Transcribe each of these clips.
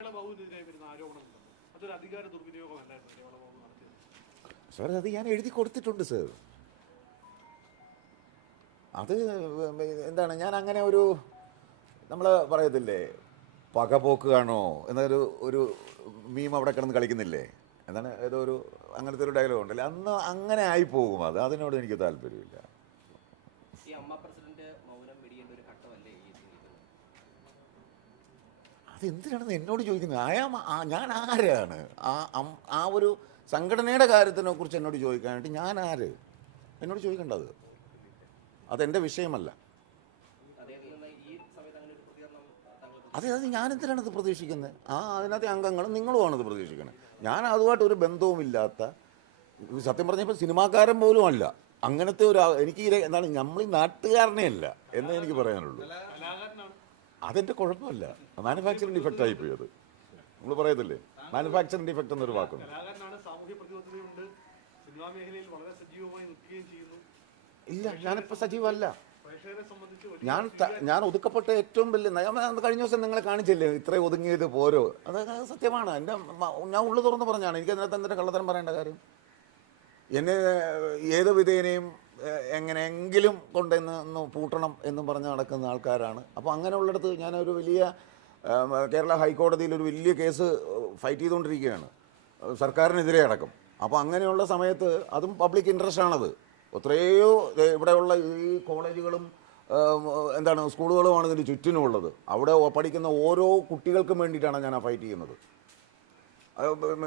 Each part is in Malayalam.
കേരളബാബുവിനെതിരെ വരുന്ന ആരോപണമുണ്ട് അതൊരു അധികാര ദുർവിനിയോഗമല്ലായിരുന്നു കേരളബാബു നടത്തിയത് സാർ അത് ഞാൻ എഴുതി കൊടുത്തിട്ടുണ്ട് സർ. അത് എന്താണ് ഞാൻ അങ്ങനെ ഒരു നമ്മൾ പറയത്തില്ലേ പകപോക്കുകയാണോ എന്നൊരു ഒരു മീം അവിടെ കിടന്ന് കളിക്കുന്നില്ലേ? എന്താണ് ഏതോ ഒരു അങ്ങനത്തെ ഒരു ഡയലോഗ് ഉണ്ടല്ലേ? അന്ന് അങ്ങനെ ആയി പോകും അത്. അതിനോട് എനിക്ക് താല്പര്യമില്ല. അതെന്തിനാണെന്ന് എന്നോട് ചോദിക്കുന്നത്? അയാൾ ഞാൻ ആരാണ്? ആ ആ ഒരു സംഘടനയുടെ കാര്യത്തിനെ കുറിച്ച് എന്നോട് ചോദിക്കാനായിട്ട് ഞാൻ ആര്? എന്നോട് ചോദിക്കേണ്ടത്. അതെന്റെ വിഷയമല്ല. അതെ അത് ഞാൻ എന്തിനാണത് പ്രതീക്ഷിക്കുന്നത്? ആ അതിനകത്തെ അംഗങ്ങളും നിങ്ങളുമാണത് പ്രതീക്ഷിക്കുന്നത്. ഞാൻ അതുമായിട്ട് ഒരു ബന്ധവുമില്ലാത്ത സത്യം പറഞ്ഞപ്പോൾ സിനിമാക്കാരൻ പോലും അല്ല. അങ്ങനത്തെ ഒരു എനിക്ക് എന്താണ് നമ്മൾ ഈ നാട്ടുകാരനെ അല്ല എന്നേ എനിക്ക് പറയാനുള്ളൂ. അതെന്റെ കുഴപ്പമല്ല. മാനുഫാക്ചറിങ് ഡിഫക്റ്റ് ആയി പോയത് നമ്മൾ പറയത്തില്ലേ? മാനുഫാക്ചറിങ് ഡിഫക്റ്റ് എന്നൊരു വാക്കുണ്ട്. ചെയ്യുന്നു. ഇല്ല ഞാനിപ്പോൾ സജീവമല്ല. ഞാൻ ഞാൻ ഒതുക്കപ്പെട്ട ഏറ്റവും വലിയ ഞാൻ കഴിഞ്ഞ ദിവസം നിങ്ങളെ കാണിച്ചില്ലേ? ഇത്രയും ഒതുങ്ങിയത് പോരോ? അത് സത്യമാണ്. എന്റെ ഞാൻ ഉള്ളു തുറന്ന് പറഞ്ഞാണ്. എനിക്ക് അതിനകത്ത് എന്തിനാ കള്ളത്തരം പറയേണ്ട കാര്യം? എന്നെ ഏത് വിധേനയും എങ്ങനെയെങ്കിലും കൊണ്ടുവന്ന് ഒന്ന് പൂട്ടണം എന്നും പറഞ്ഞ് നടക്കുന്ന ആൾക്കാരാണ്. അപ്പോൾ അങ്ങനെയുള്ളിടത്ത് ഞാനൊരു വലിയ കേരള ഹൈക്കോടതിയിൽ ഒരു വലിയ കേസ് ഫൈറ്റ് ചെയ്തുകൊണ്ടിരിക്കുകയാണ്. സർക്കാരിനെതിരെ അടക്കം. അപ്പോൾ അങ്ങനെയുള്ള സമയത്ത് അതും പബ്ലിക് ഇൻട്രസ്റ്റ് ആണത്. എത്രയോ ഇവിടെയുള്ള ഈ കോളേജുകളും എന്താണ് സ്കൂളുകളുമാണ് ഇതിന് ചുറ്റിനുമുള്ളത്. അവിടെ പഠിക്കുന്ന ഓരോ കുട്ടികൾക്കും വേണ്ടിയിട്ടാണ് ഞാൻ ആ ഫൈറ്റ് ചെയ്യുന്നത്.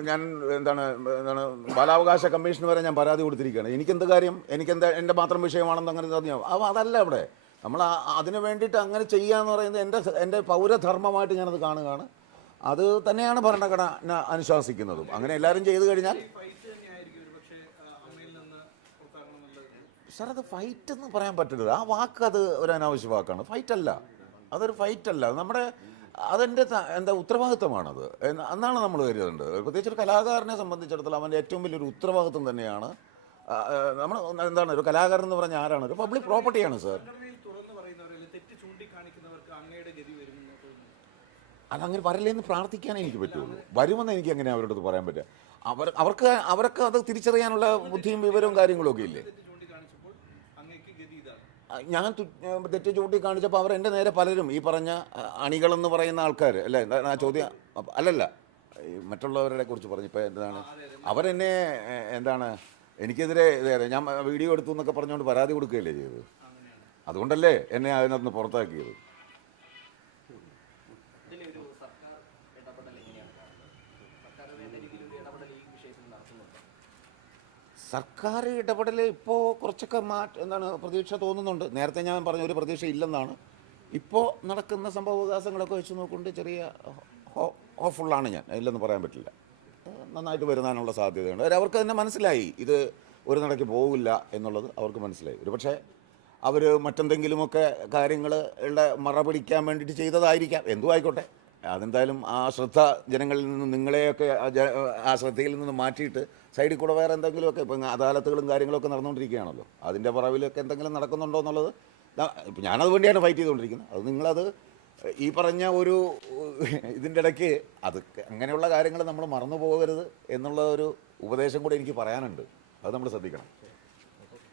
ഞാൻ എന്താണ് എന്താണ് ബാലാവകാശ കമ്മീഷൻ വരെ ഞാൻ പരാതി കൊടുത്തിരിക്കുകയാണ്. എനിക്കെന്ത് കാര്യം? എനിക്കെന്താ എന്റെ മാത്രം വിഷയമാണെന്ന് അങ്ങനെ പറഞ്ഞു അപ്പോൾ അതല്ല അവിടെ നമ്മൾ അതിന് വേണ്ടിയിട്ട് അങ്ങനെ ചെയ്യാന്ന് പറയുന്നത് എന്റെ എന്റെ പൗരധർമ്മമായിട്ട് ഞാനത് കാണുകയാണ്. അത് തന്നെയാണ് ഭരണഘടന അനുശാസിക്കുന്നതും. അങ്ങനെ എല്ലാവരും ചെയ്തു കഴിഞ്ഞാൽ സാർ അത് ഫൈറ്റ് എന്ന് പറയാൻ പറ്റരുത് ആ വാക്ക് അത് ഒരു അനാവശ്യ വാക്കാണ്. ഫൈറ്റ് അല്ല. അതൊരു ഫൈറ്റ് അല്ല. നമ്മുടെ അതെന്റെ എന്താ ഉത്തരവാദിത്തമാണത്. എന്ന് എന്നാണ് നമ്മൾ കരുതേണ്ടത് പ്രത്യേകിച്ച് ഒരു കലാകാരനെ സംബന്ധിച്ചിടത്തോളം അവന്റെ ഏറ്റവും വലിയൊരു ഉത്തരവാദിത്വം തന്നെയാണ്. നമ്മൾ എന്താണ് ഒരു കലാകാരൻ എന്ന് പറഞ്ഞാൽ ആരാണ്? ഒരു പബ്ലിക് പ്രോപ്പർട്ടിയാണ് സർ അതങ്ങനെ വരല്ലേന്ന് പ്രാർത്ഥിക്കാനേ എനിക്ക് പറ്റുള്ളൂ. വരുമെന്ന് എനിക്ക് അങ്ങനെ അവരോട് പറയാൻ പറ്റുക? അവർ അവർക്ക് അവർക്ക് അത് തിരിച്ചറിയാനുള്ള ബുദ്ധിയും വിവരവും കാര്യങ്ങളും ഒക്കെ ഇല്ലേ തെറ്റ് ചൂണ്ടിക്കാണിച്ചപ്പോൾ അങ്ങേക്ക് ഗതി ഇതാണ് ആ, ഞാൻ തെറ്റ് ചൂണ്ടിക്കാണിച്ചപ്പോൾ അവർ എന്റെ നേരെ പലരും ഈ പറഞ്ഞ അണികളെന്ന് പറയുന്ന ആൾക്കാർ അല്ലേ? എന്താ ആ ചോദ്യം അല്ലല്ല. മറ്റുള്ളവരെ കുറിച്ച് പറഞ്ഞു ഇപ്പോൾ എന്താണ്? അവരെന്നെ എന്താണ് എനിക്കെതിരെ ഞാൻ വീഡിയോ എടുത്തു എന്നൊക്കെ പറഞ്ഞുകൊണ്ട് പരാതി കൊടുക്കുകയല്ലേ ചെയ്തത്? അതുകൊണ്ടല്ലേ എന്നെ അതിനകത്ത് പുറത്താക്കിയത് ഇതിലൊരു സർക്കാർ ഇടപെടൽ എങ്ങനെയാണ് കാണുന്നത് സർക്കാർ വേണ്ട രീതിയിൽ ഒരു ഇടപെടൽ ഈ വിഷയത്തിൽ നടത്തുന്നുണ്ട് സർക്കാർ ഇടപെടൽ ഇപ്പോൾ കുറച്ചൊക്കെ മാറ്റ എന്താണ് പ്രതീക്ഷ തോന്നുന്നുണ്ട്. നേരത്തെ ഞാൻ പറഞ്ഞ ഒരു പ്രതീക്ഷ ഇല്ലെന്നാണ്. ഇപ്പോൾ നടക്കുന്ന സംഭവവികാസങ്ങളൊക്കെ വെച്ച് നോക്കുകൊണ്ട് ചെറിയ ഹോപ്പ്ഫുള്ളാണ് ഞാൻ. ഇല്ലെന്ന് പറയാൻ പറ്റില്ല. നന്നായിട്ട് വരുന്നതിനുള്ള സാധ്യതയുണ്ട്. അവർ- അവർക്ക് തന്നെ മനസ്സിലായി. ഇത് ഒരു നടക്ക് പോകില്ല എന്നുള്ളത് അവർക്ക് മനസ്സിലായി. ഒരു പക്ഷേ അവർ മറ്റെന്തെങ്കിലുമൊക്കെ കാര്യങ്ങൾ മറ പിടിക്കാൻ വേണ്ടിയിട്ട് ചെയ്തതായിരിക്കാം. എന്തു ആയിക്കോട്ടെ. അതെന്തായാലും ആ ശ്രദ്ധ ജനങ്ങളിൽ നിന്ന് നിങ്ങളെയൊക്കെ ആ ശ്രദ്ധയിൽ നിന്ന് മാറ്റിയിട്ട് സൈഡിൽ കൂടെ വേറെ എന്തെങ്കിലുമൊക്കെ ഇപ്പം അദാലത്തുകളും കാര്യങ്ങളൊക്കെ നടന്നുകൊണ്ടിരിക്കുകയാണല്ലോ. അതിന്റെ പുറവിലൊക്കെ എന്തെങ്കിലും നടക്കുന്നുണ്ടോ എന്നുള്ളത്? ഞാനത് വേണ്ടിയാണ് ഫൈറ്റ് ചെയ്തുകൊണ്ടിരിക്കുന്നത്. അത് നിങ്ങളത് ഈ പറഞ്ഞ ഒരു ഇതിന്റെ ഇടയ്ക്ക് അത് അങ്ങനെയുള്ള കാര്യങ്ങൾ നമ്മൾ മറന്നു പോകരുത് എന്നുള്ള ഒരു ഉപദേശം കൂടെ എനിക്ക് പറയാനുണ്ട്. അത് നമ്മൾ ശ്രദ്ധിക്കണം.